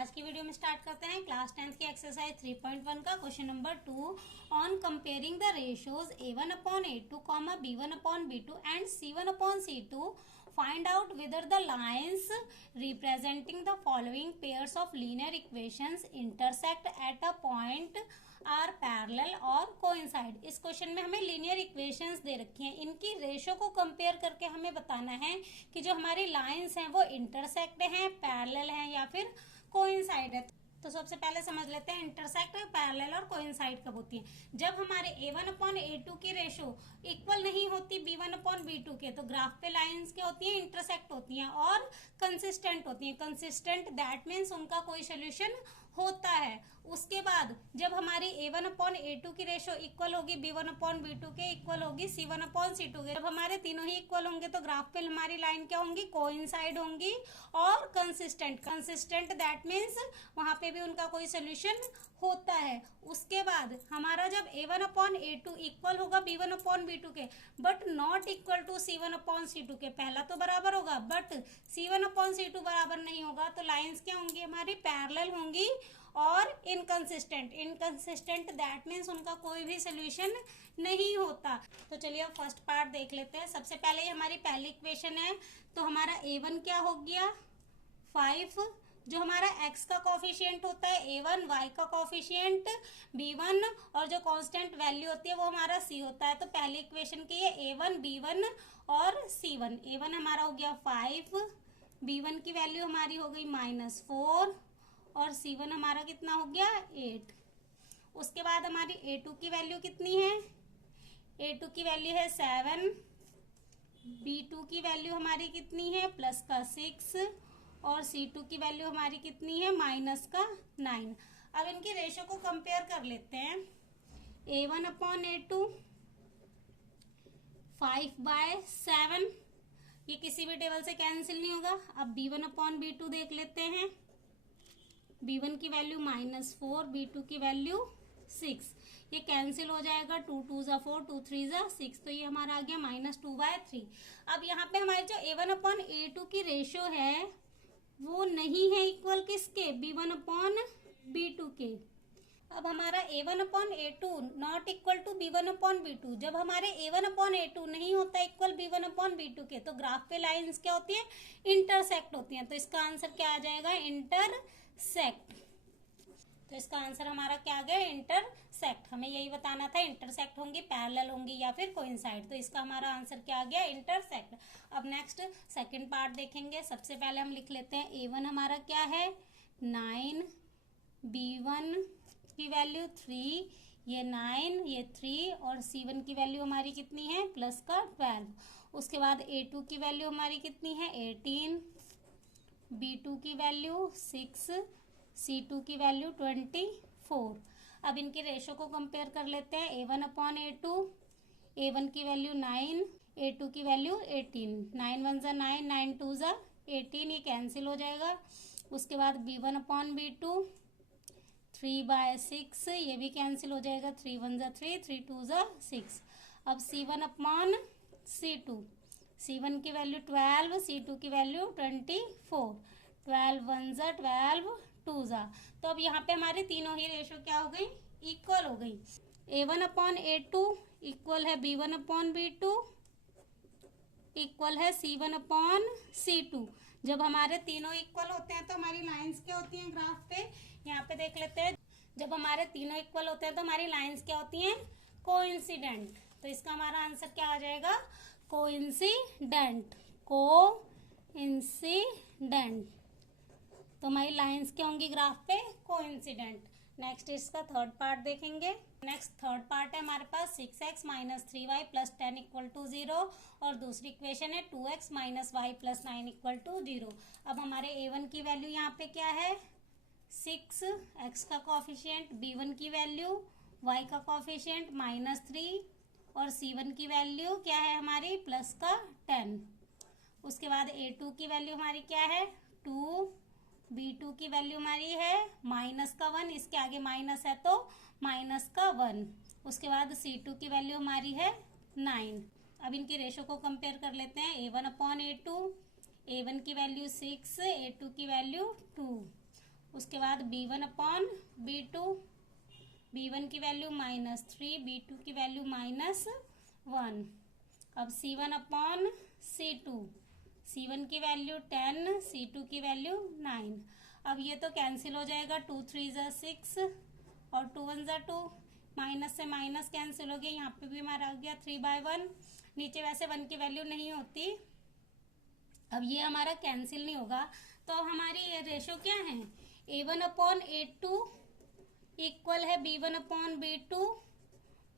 आज की वीडियो में स्टार्ट करते हैं क्लास 10th की एक्सरसाइज 3.1 का question number 2 on comparing the ratios a1/a2, b1/b2 and c1/c2 find out whether the lines representing the following pairs of linear equations intersect at a point are parallel और coincide. इस question में हमें linear equations दे रखी हैं, इनकी ratio को compare करके हमें बताना है कि जो हमारी लाइंस हैं वो इंटरसेक्ट हैं, पैरेलल हैं या फिर कोइंसाइड है। तो सबसे पहले समझ लेते हैं इंटरसेक्ट, पैरेलल और कोइंसाइड कब होती है। जब हमारे a1/a2 की रेशो इक्वल नहीं होती b1/b2 के, तो ग्राफ पे लाइंस क्या होती हैं, इंटरसेक्ट होती हैं और कंसिस्टेंट होती हैं। कंसिस्टेंट दैट मीन्स उनका कोई सोल्यूशन होता है। उसके बाद जब हमारी a1/a2 की रेशो इक्वल होगी b1/b2 के, इक्वल होगी c1/c2 के। जब हमारे तीनों ही इक्वल होंगे तो ग्राफ पे हमारी लाइन क्या होंगी, कोइंसाइड होंगी और कंसिस्टेंट। कंसिस्टेंट दैट मीन्स वहां पे भी उनका कोई सोल्यूशन होता है। उसके बाद हमारा जब a1/a2 इक्वल होगा b1/b2 के but not equal to c1/c2 के, पहला तो बराबर होगा बट c1/c2 बराबर नहीं होगा, तो लाइंस क्या होंगी हमारी, पैरेलल होंगी और इनकंसिस्टेंट। इनकंसिस्टेंट दैट मीन्स उनका कोई भी सोल्यूशन नहीं होता। तो चलिए अब फर्स्ट पार्ट देख लेते हैं। सबसे पहले हमारी पहली इक्वेशन है, तो हमारा a1 क्या हो गया 5, जो हमारा x का कोफिशिएंट होता है a1, y का कोफिशिएंट b1 और जो कांस्टेंट वैल्यू होती है वो हमारा c होता है। तो पहली इक्वेशन की है a1, b1 और c1। a1 हमारा हो गया 5, b1 की वैल्यू हमारी हो गई -4 और c1 हमारा कितना हो गया 8। उसके बाद हमारी a2 की वैल्यू कितनी है, a2 की वैल्यू है 7, b2 की वैल्यू हमारी कितनी है +6 और c2 की वैल्यू हमारी कितनी है -9। अब इनकी रेशो को कंपेयर कर लेते हैं। a1/a2 5/7, ये किसी भी टेबल से कैंसिल नहीं होगा। अब b1/b2 देख लेते हैं। b1 की वैल्यू -4, b2 की वैल्यू 6, ये कैंसिल हो जाएगा। 2 2 ज़ा 4, 2 3 ज़ा 6, तो ये हमारा आ गया -2/3। अब यहाँ पे हमारी जो a1/a2 की रेशो है वो नहीं है इक्वल किसके, b1/b2 के। अब हमारा a1/a2 not equal to b1/b2। जब हमारे a1/a2 नहीं होता इक्वल b1/b2 के, तो ग्राफ पे लाइंस क्या होती है, इंटरसेक्ट होती हैं। तो इसका आंसर क्या आ जाएगा, इंटरसेक्ट। तो इसका आंसर हमारा क्या आ गया, इंटरसेक्ट। हमें यही बताना था, इंटरसेक्ट होंगी, पैरेलल होंगी या फिर कोइंसाइड। तो इसका हमारा आंसर क्या आ गया, इंटरसेक्ट। अब नेक्स्ट सेकंड पार्ट देखेंगे। सबसे पहले हम लिख लेते हैं a1 हमारा क्या है 9, b1 की वैल्यू 3, ये 9 ये 3 और c1 की वैल्यू हमारी कितनी है +12। उसके बाद a2 की वैल्यू हमारी कितनी है 18, b2 की वैल्यू 6, c2 की वैल्यू 24। अब इनकी रेशो को कंपेयर कर लेते हैं। a1/a2, a1 की वैल्यू 9, a2 की वैल्यू 18, 9 1 ज़ा 9, 9 2 ज़ा 18, ये कैंसिल हो जाएगा। उसके बाद b1/b2 3/6, ये भी कैंसिल हो जाएगा। 3 1 ज़ा 3, 3 2 ज़ा 6। अब c1/c2, c1 की वैल्यू 12, c2 की वैल्यू 24, 12 1 ज़ा 12, 2 ज़ा। तो अब यहाँ पे हमारी तीनों ही रेशो क्या हो गई, इक्वल हो गई। a1/a2 इक्वल है b1/b2 इक्वल है c1/c2। जब हमारे तीनों इक्वल होते हैं तो हमारी लाइंस क्या होती हैं ग्राफ पे, यहाँ पे देख लेते हैं। जब हमारे तीनों इक्वल होते हैं तो हमारी लाइंस क्या होती हैं, कोइंसिडेंट। तो इसका हमारा आंसर क्या आ जाएगा, कोइंसिडेंट। कोइंसिडेंट, तो हमारी लाइंस क्या होंगी ग्राफ पे, कोइंसिडेंट। नेक्स्ट इसका थर्ड पार्ट देखेंगे। नेक्स्ट थर्ड पार्ट है हमारे पास 6x - 3y + 10 = 0 और दूसरी इक्वेशन है 2x - y + 9 = 0। अब हमारे a1 की वैल्यू यहाँ पे क्या है 6, x का कोफिशिएंट, b1 की वैल्यू, y का कोफिशिएंट -3 और c1 की वैल्यू क्या है हमारी +10। उसके बाद a2 की वैल्यू हमारी क्या है 2, b2 की वैल्यू हमारी है -1, इसके आगे माइनस है तो -1। उसके बाद c2 की वैल्यू हमारी है 9। अब इनकी रेशो को कंपेयर कर लेते हैं। a1/a2, a1 की वैल्यू 6, a2 की वैल्यू 2। उसके बाद B1/B2, B1 की वैल्यू -3, B2 की वैल्यू -1। अब C1/C2, C1 की वैल्यू 10, C2 की वैल्यू 9। अब ये तो कैंसिल हो जाएगा, 2 3 ज़ा 6 और 2 1 ज़ा 2, माइनस से माइनस कैंसिल हो गया। यहाँ पे भी हमारा आ गया 3/1। नीचे वैसे 1 की वैल्यू नहीं होती, अब ये हमारा कैंसिल नहीं होगा। तो हमारी रेशो क्या है, A1/A2 इक्वल है B1/B2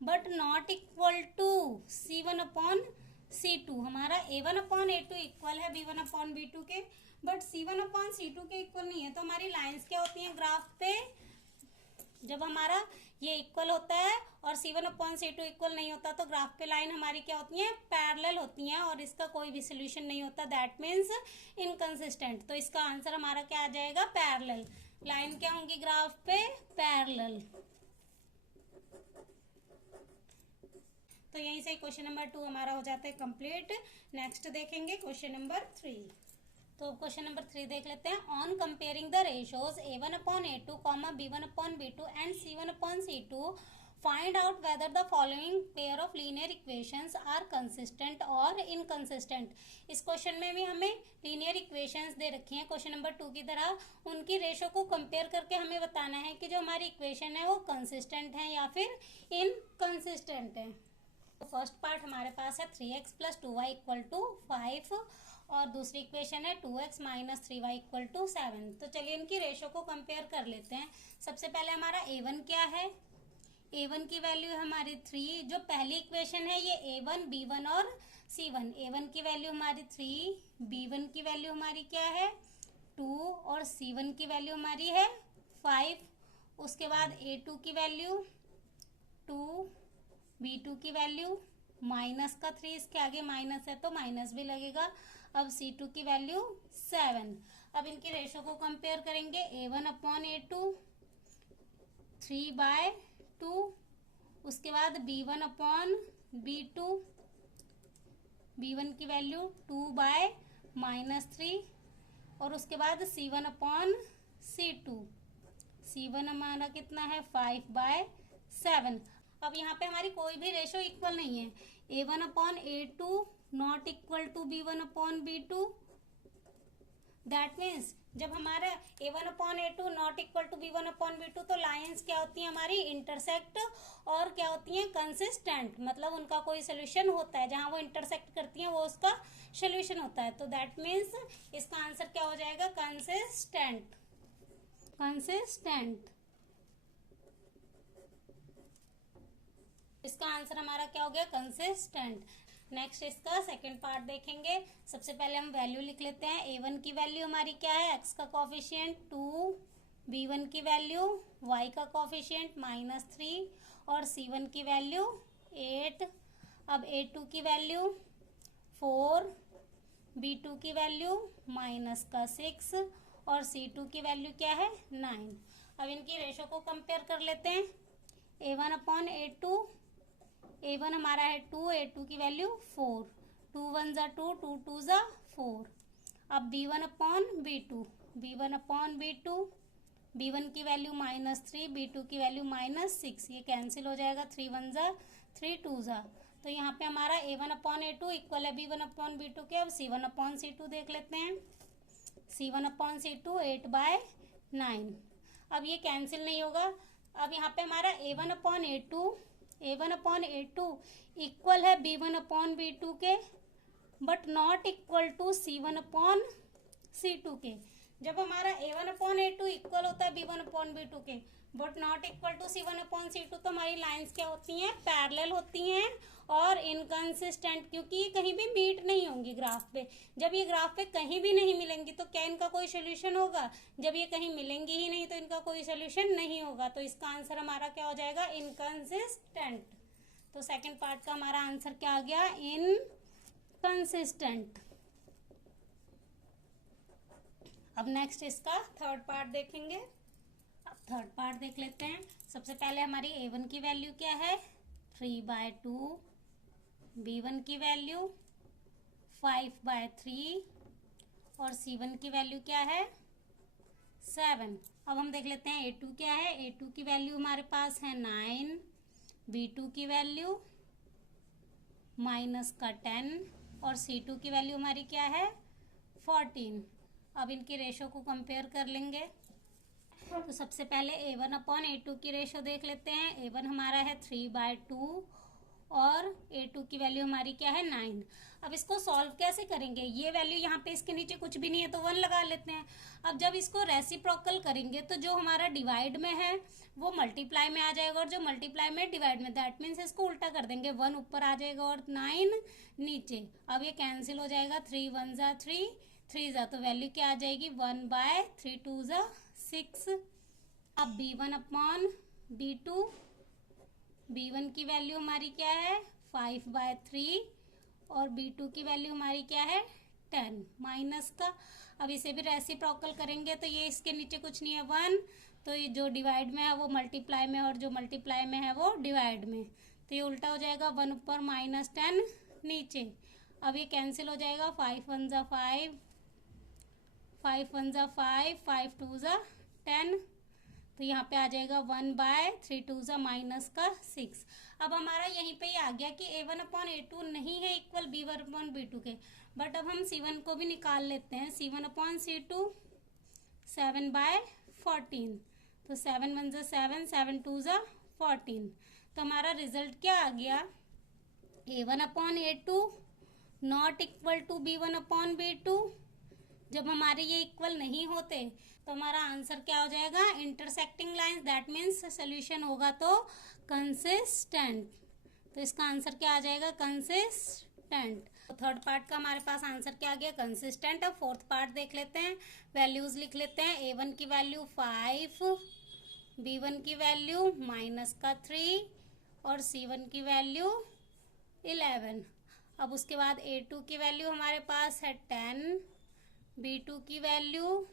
but not equal to C1/C2। हमारा A1/A2 इक्वल है B1/B2 के, बट C1/C2 के इक्वल नहीं है। तो हमारी लाइंस क्या होती हैं ग्राफ पे, जब हमारा ये इक्वल होता है और C1/C2 इक्वल नहीं होता तो ग्राफ पे लाइन हमारी क्या होती हैं, पैरेलल होती हैं, और इसका कोई भी सोल्यूशन नहीं होता, दैट मीन्स इनकंसिस्टेंट। तो इसका आंसर हमारा क्या आ जाएगा, पैरेलल। लाइन क्या होंगी ग्राफ पे, पैरेलल। तो यहीं से क्वेश्चन नंबर 2 हमारा हो जाता है कंप्लीट। नेक्स्ट देखेंगे क्वेश्चन नंबर 3। तो क्वेश्चन नंबर 3 देख लेते हैं। On comparing the ratios A1/A2, B1/B2 and C1/C2, find out whether the following pair of linear equations are consistent और इनकंसिस्टेंट। इस क्वेश्चन में भी हमें लीनियर इक्वेशंस दे रखी हैं क्वेश्चन नंबर 2 की तरह। उनकी रेशो को कंपेयर करके हमें बताना है कि जो हमारी इक्वेशन है वो कंसिस्टेंट है या फिर इनकंसिस्टेंट है। तो फर्स्ट पार्ट हमारे पास है 3x + 2y = 5 और दूसरी इक्वेशन है 2x - 3y = 7। तो चलिए इनकी रेशो को कंपेयर कर लेते हैं। सबसे पहले हमारा A1 क्या है, A1 की वैल्यू है हमारी 3। जो पहली इक्वेशन है ये A1, B1 और C1। A1 की वैल्यू हमारी 3, B1 की वैल्यू हमारी क्या है 2 और C1 की वैल्यू हमारी है 5। उसके बाद A2 की वैल्यू 2, B2 की वैल्यू -3, इसके आगे माइनस है तो माइनस भी लगेगा। अब C2 की वैल्यू 7। अब इनकी रेशो को कंपेयर करेंगे। A1/A2 3/2, उसके बाद B1/B2, B1 की वैल्यू 2/-3 और उसके बाद C1/C2, C1 हमारा कितना है 5/7। अब यहाँ पे हमारी कोई भी रेशो इक्वल नहीं है। A1/A2 not equal to B1/B2, that means जब हमारा A1/A2 not equal to B1/B2 तो लाइंस क्या होती हैं हमारी, इंटरसेक्ट, और क्या होती हैं, कंसिस्टेंट। मतलब उनका कोई सोल्यूशन होता है, जहां वो इंटरसेक्ट करती हैं वो उसका सोल्यूशन होता है। तो दैट मीन्स इसका आंसर क्या हो जाएगा, कंसिस्टेंट। कंसिस्टेंट इसका आंसर हमारा क्या हो गया, कंसिस्टेंट। नेक्स्ट इसका सेकंड पार्ट देखेंगे। सबसे पहले हम वैल्यू लिख लेते हैं। A1 की वैल्यू हमारी क्या है, x का कोफिशिएंट 2, B1 की वैल्यू y का कोफिशिएंट -3 और C1 की वैल्यू 8। अब A2 की वैल्यू 4, B2 की वैल्यू -6 और C2 की वैल्यू क्या है 9। अब इनकी रेशो को कंपेयर कर लेते हैं। A1/A2, A1 हमारा है 2, A2 की वैल्यू 4, 2 1 ज़ा 2, 2 2 ज़ा 4। अब B1/B2, B1/B2, B1 की वैल्यू -3, B2 की वैल्यू -6, ये कैंसिल हो जाएगा, 3 1 ज़ा 3, 2 ज़ा। तो यहाँ पे हमारा A1/A2 इक्वल है B1/B2 के। अब C1/C2 देख लेते हैं। C1/C2 8/9। अब ये कैंसिल नहीं होगा। अब यहाँ पे हमारा A1/A2 इक्वल है B1/B2 के, but not equal to C1/C2 के। जब हमारा A1/A2 इक्वल होता है B1/B2 के, but not equal to C1/C2, तो हमारी लाइंस क्या होती हैं, पैरेलल होती हैं और इनकंसिस्टेंट, क्योंकि ये कहीं भी मीट नहीं होंगी ग्राफ पे। जब ये ग्राफ पे कहीं भी नहीं मिलेंगी तो क्या इनका कोई सोल्यूशन होगा, जब ये कहीं मिलेंगी ही नहीं तो इनका कोई सोल्यूशन नहीं होगा। तो इसका आंसर हमारा क्या हो जाएगा, इनकंसिस्टेंट। तो सेकंड पार्ट का हमारा आंसर क्या आ गया, इनकंसिस्टेंट। अब नेक्स्ट इसका थर्ड पार्ट देखेंगे। अब थर्ड पार्ट देख लेते हैं। सबसे पहले हमारी A1 की वैल्यू क्या है 3/2, B1 की वैल्यू 5/3 और C1 की वैल्यू क्या है 7। अब हम देख लेते हैं A2 क्या है। A2 की वैल्यू हमारे पास है 9, B2 की वैल्यू माइनस का 10 और C2 की वैल्यू हमारी क्या है 14। अब इनकी रेशो को कंपेयर कर लेंगे। तो सबसे पहले A1 अपॉन A2 की रेशो देख लेते हैं। A1 हमारा है 3/2 और A2 की वैल्यू हमारी क्या है 9। अब इसको सॉल्व कैसे करेंगे, ये वैल्यू यहाँ पे इसके नीचे कुछ भी नहीं है तो 1 लगा लेते हैं। अब जब इसको रेसिप्रोकल करेंगे तो जो हमारा डिवाइड में है वो मल्टीप्लाई में आ जाएगा और जो मल्टीप्लाई में डिवाइड में, दैट मीन्स इसको उल्टा कर देंगे, 1 ऊपर आ जाएगा और 9 नीचे। अब ये कैंसिल हो जाएगा, 3 1 जा 3, 3 जा, तो वैल्यू क्या आ जाएगी 1/3, 2 जा 6। अब B1 अपॉन B2, B1 की वैल्यू हमारी क्या है 5/3 और B2 की वैल्यू हमारी क्या है 10 माइनस का। अब इसे भी रेसिप्रोकल करेंगे तो ये इसके नीचे कुछ नहीं है 1, तो ये जो डिवाइड में है वो मल्टीप्लाई में और जो मल्टीप्लाई में है वो डिवाइड में, तो ये उल्टा हो जाएगा, 1 ऊपर माइनस 10 नीचे। अब ये कैंसिल हो जाएगा, 5 1 जा 5, 5 1 जा 5, 5 2 जा 10, तो यहाँ पे आ जाएगा 1/3, 2 जा माइनस का 6। अब हमारा यहीं पे ही आ गया कि A1 अपॉन A2 नहीं है इक्वल B1 अपॉन B2 के, बट अब हम C1 को भी निकाल लेते हैं। C1 अपॉन C2 7/14, तो 7 1 जा 7, 7 2 जा 14, तो हमारा रिजल्ट क्या आ गया A1 upon A2 not equal to B1 upon B2। जब हमारे ये इक्वल नहीं होते तो हमारा आंसर क्या हो जाएगा intersecting lines, that means solution होगा तो कंसिस्टेंट। तो इसका आंसर क्या आ जाएगा कंसिस्टेंट। तो थर्ड पार्ट का हमारे पास आंसर क्या आ गया कंसिस्टेंट। अब फोर्थ पार्ट देख लेते हैं, वैल्यूज लिख लेते हैं। A1 की वैल्यू 5, B1 की वैल्यू माइनस का 3 और C1 की वैल्यू 11। अब उसके बाद A2 की वैल्यू हमारे पास है 10, B2 की वैल्यू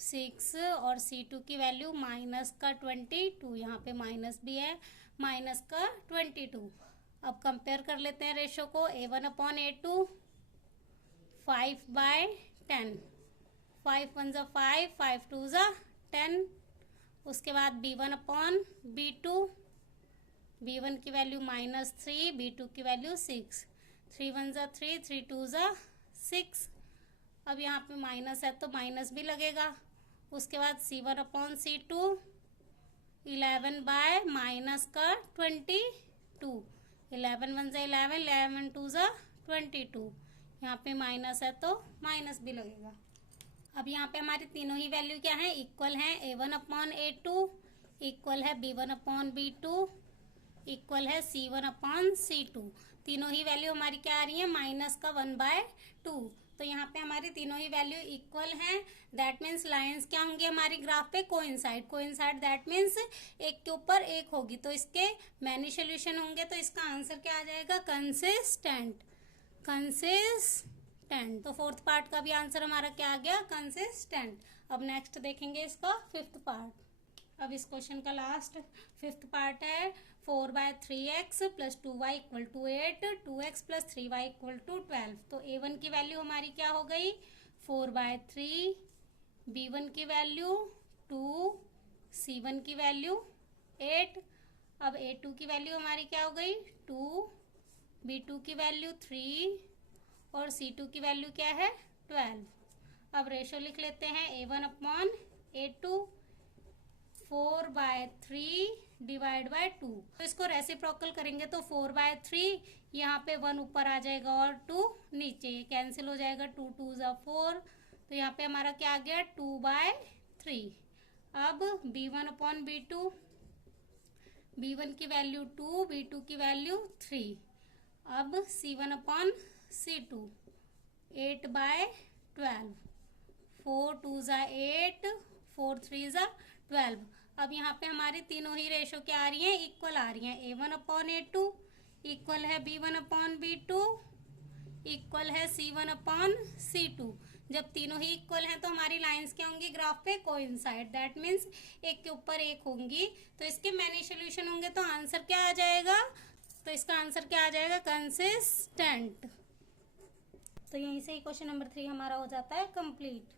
6 और C2 की वैल्यू माइनस का 22, यहाँ पे माइनस भी है, माइनस का 22। अब कंपेयर कर लेते हैं रेशो को। A1 अपॉन A2 5/10, 5 1 जा 5, 5 2 जा 10। उसके बाद B1 अपॉन B2, B1 की वैल्यू -3, B2 की वैल्यू 6, 3 1 जा 3, 3 2 जा 6। अब यहाँ पे माइनस है तो माइनस भी लगेगा। उसके बाद C1 upon C2 11 bye minus का 22, 11 1 जा 11, 11 2 जा 22, यहाँ पे माइनस है तो माइनस भी लगेगा। अब यहाँ पे हमारी तीनों ही वैल्यू क्या है इक्वल है। A1 अपॉन A2 इक्वल है B1 अपॉन B2 इक्वल है C1 अपॉन C2। तीनों ही वैल्यू हमारी क्या आ रही है माइनस का 1/2। तो यहाँ पे हमारी तीनों ही वैल्यू इक्वल हैं, दैट मीन्स लाइंस क्या होंगी हमारी ग्राफ पे कोइंसाइड। कोइंसाइड दैट मीन्स एक के ऊपर एक होगी, तो इसके मैनी सोल्यूशन होंगे, तो इसका आंसर क्या आ जाएगा कंसिस्टेंट। कंसिस्टेंट। तो फोर्थ पार्ट का भी आंसर हमारा क्या आ गया कंसिस्टेंट। अब नेक्स्ट देखेंगे इसका फिफ्थ पार्ट। अब इस क्वेश्चन का लास्ट फिफ्थ पार्ट है 4/3x + 2y = 8, 2x + 3y = 12। तो A1 की वैल्यू हमारी क्या हो गई 4/3, B1 की वैल्यू 2, C1 की वैल्यू 8। अब A2 की वैल्यू हमारी क्या हो गई 2, B2 की वैल्यू 3 और C2 की वैल्यू क्या है 12। अब रेशो लिख लेते हैं A1 upon A2 4/3 divide by 2। तो इसको रेसिप्रोकल करेंगे तो 4/3, यहाँ पे 1 ऊपर आ जाएगा और 2 नीचे, कैंसिल हो जाएगा, 2 2 जा 4, तो यहाँ पे हमारा क्या आ गया 2/3। अब B1 अपॉन B2, B1 की वैल्यू 2, B2 की वैल्यू 3। अब C1 अपॉन C2 8/12, 4 2 जा 8, 4 3 जा 12। अब यहाँ पे हमारी तीनों ही रेशो क्या आ रही हैं इक्वल आ रही हैं। A1 अपॉन A2 इक्वल है B1 अपॉन B2 इक्वल है C1 अपॉन C2। जब तीनों ही इक्वल हैं तो हमारी लाइंस क्या होंगी ग्राफ पे कोइंसाइड, दैट मीन्स एक के ऊपर एक होंगी, तो इसके मैनी सोल्यूशन होंगे, तो आंसर क्या आ जाएगा, तो इसका आंसर क्या आ जाएगा कंसिस्टेंट। तो यहीं से ही क्वेश्चन नंबर 3 हमारा हो जाता है कंप्लीट।